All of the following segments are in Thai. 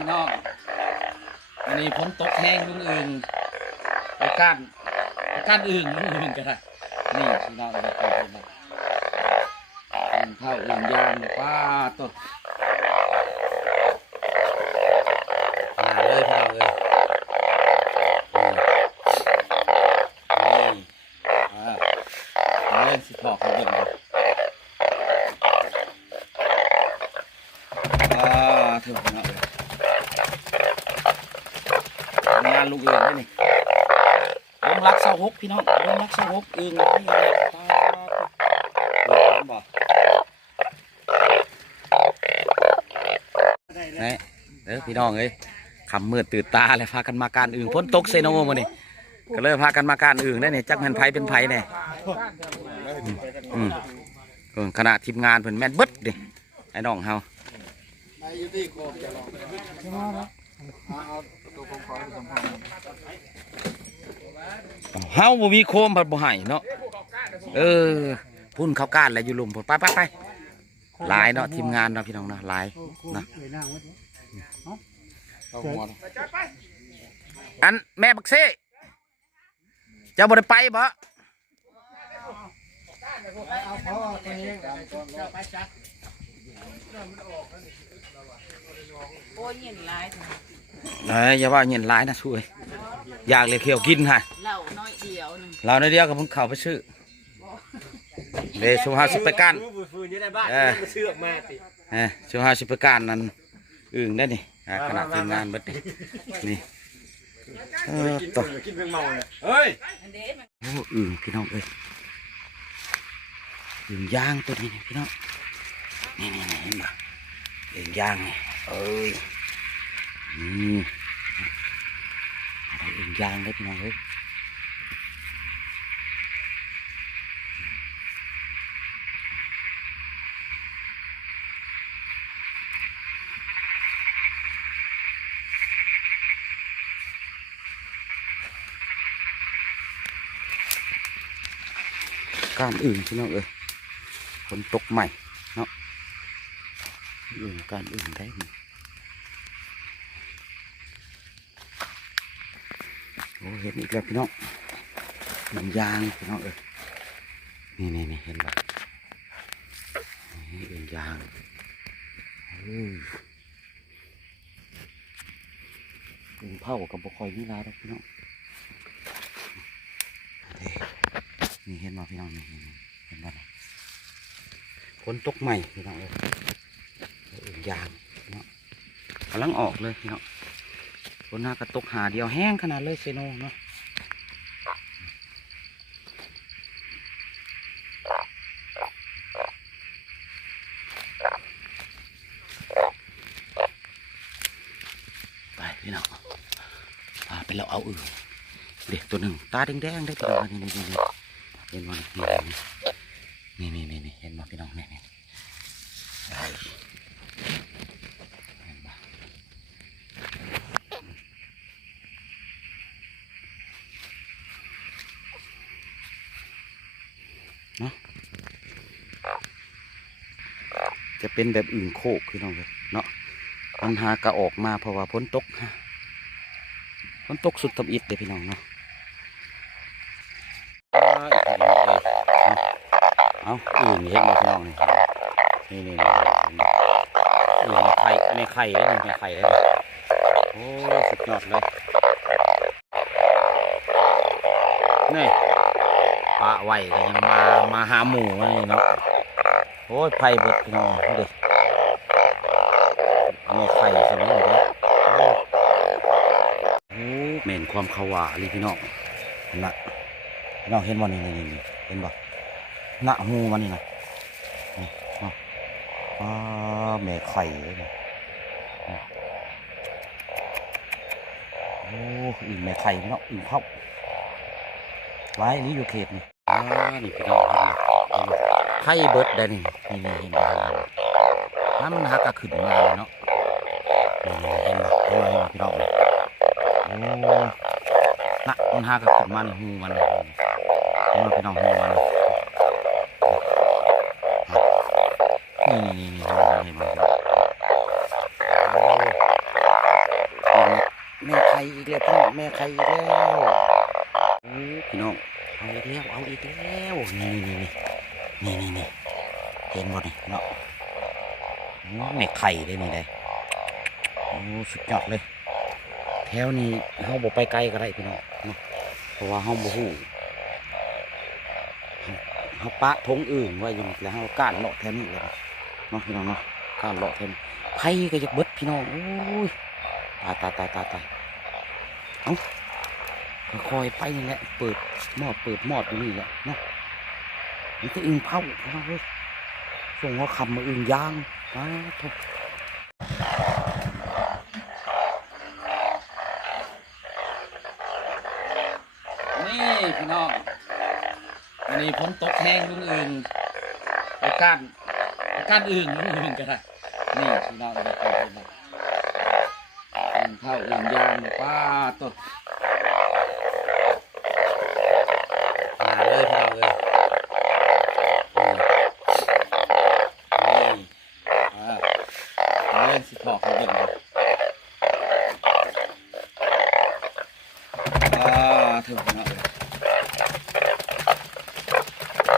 พี่น้องวันนี้ฝนตกแห้งลุงอื่นไปก้านอื่นลุงอื่นก็ได้นี่พี่น้องเราไปกันนะข้าวอื่นยางป้าตัวมาเลยพี่น้องเลยนี่เล่นสิถอกเขาเบิ่งเลยเถื่อนพี่น้องเลยงานลูกเอืองได้นี่ลงรักเสาหกพี่น้องลงรักเสาหกเอืองร้ายเลยบ่นี่พี่น้องเอ้ยคำมืดตื่นตาเลยพากันมาการอึ่งพ้นตกเซโนมานี่ก็เลยพากันมาการอึ่งได้เนี่ยจักแม่นไผเป็นไผเนี่ยขณะทีมงานเพิ่นแม่นเบิดดิไอ้น้องเฮาเฮาบ่มีโคมผัดบ่ให้เนาะพุ่นเข้าก้านแล้วอยู่ลุมไปหลายเนาะทีมงานเนาะพี่น้องเนาะหลายนะอันแม่บักเซ่เจ้าบ่ได้ไปบ่โอ้ยเย็นร้ายอย่าว่าเย็นร้ายนะช่วยอยากเลยเขียวกินฮะเหล้าน้อยเดียวนึงเหล้าน้อยเดียวกับผมเข้าไปซื้อเดชูฮาสิไปกันชูฮาสิไปกันนั่นอึ่งได้นี่ขนาดทีมงานเบิดนี่ต่อกินเพิ่งเมาเลยเฮ้ยโอ้อึ่งพี่น้องเอ้ยอึ่งย่างตัวนี้พี่น้องนี่เห็นไหมอึ่งย่างนี่อึ่งย่างได้พี่น้องเอ้ยการอื่นพี่น้องเอ้ยฝนตกใหม่เนาะการอื่นได้โอ้เห็นอีกแล้วพี่น้องน้ำยางพี่น้องเอ้ยนี่เห็นแบบอื่นยางเผากับบุคอยนี่ลายแล้วพี่น้องนี่เห็นมาพี่น้องนี่เห็นมาฝนตกใหม่พี่น้องเลยอื่นยางเนาะกำลังออกเลยพี่น้องฝนหน้ากระตกหาเดียวแห้งขนาดเลยเซโนเนาะไปพี่น้องพาไปเราเอาอื่นเด็กตัวหนึ่งตาแดงได้พี่น้องนี่เห็นมั้ยนี่เห็นมั้ยพี่น้องนี่เห็นมั้ยเนาะจะเป็นแบบอื่นโคกพี่น้องเลยเนาะปัญหากระออกมาเพราะว่าฝนตกสุดทำอิฐเด้พี่น้องเนาะเอาอื่นเห็นไหมพี่น้องนี่อื่นในไข่เลยในไข่เลยโอ้สุดยอดเลยนี่ปลาไหวก็ยังมาหาหมูนี่เนาะโอ้ยไผ่เบิดพี่น้องดูในไข่สมัยนี้โอ้เหม็นความขวาเลยพี่น้องนะเราเห็นวันนี้เห็นบ่หน้าหูมันนี่นะแม่ไข่เลยนะโอ้อึ่งแม่ไข่เนาะอึ่งเผาไว้นี่อยู่เขตนี่นี่พี่น้องเห็นไหมไข่เบิดได้นี่เห็นไหมน้ำมันหักกระขึ้นมาเนาะเห็นไหมพี่น้องโอ้น่ะมันหักกระขึ้นมาในหูมันเห็นไหมพี่น้องหูมันนี่เห็นไหม แม่ไข่อีกแล้วโอ้พี่น้องเอาอีกแล้วเอาอีกแล้วนี่เห็นบ่นี่เนาะโอ้แม่ไข่เลยนี่เลยโอ้สุดยอดเลยแถวนี้เฮาบ่ไปไกลก็ได้พี่น้องเนาะเพราะว่าเฮาบ่ฮู้เฮาปะทงอื่นไว้อยู่นี่แล้วเฮาก้านเลาะแถวนี้เลยเนาะพี่น้องเนาะก้านเลาะแถวนี้ไผก็อยากเบิดพี่น้องโอ้ยตายเอ้าค่อยๆไปนี่แหละเปิดหมอดอยู่นี่แหละเนาะนี่ก็อึ่งเผาพี่น้องเอ้ยส่งว่าคำมาอึ่งยางทุกนี่พี่น้องวันนี้ฝนตกแห้งลุงอึ่งไปก้านอึ่งลุงอึ่งก็ได้นี่พี่น้องไปอึ่งเผาอึ่งยางป้าต้นมาเลยพี่น้องเลยนี่สิถอกเขาเบิ่งเลยถึงพี่น้องเลย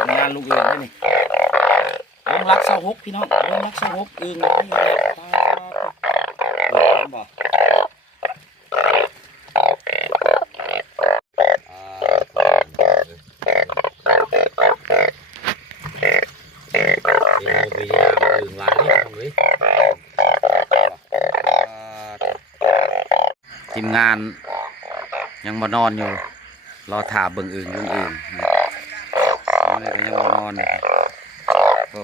งานลูกเอืองนี่ลงรักเสาหกพี่น้องลงรักเสาหกอึ่งนี่เลยบอกทีมงานยังมานอนอยู่รอถ่าเบิ่งอื่นลุงอื่นนี่ก็ยังมานอนอยู่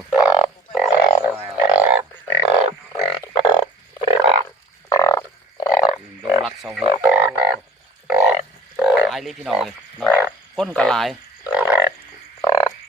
ดงรักเสาหกหลายเลยพี่น้องเลยเนาะคนก็หลาย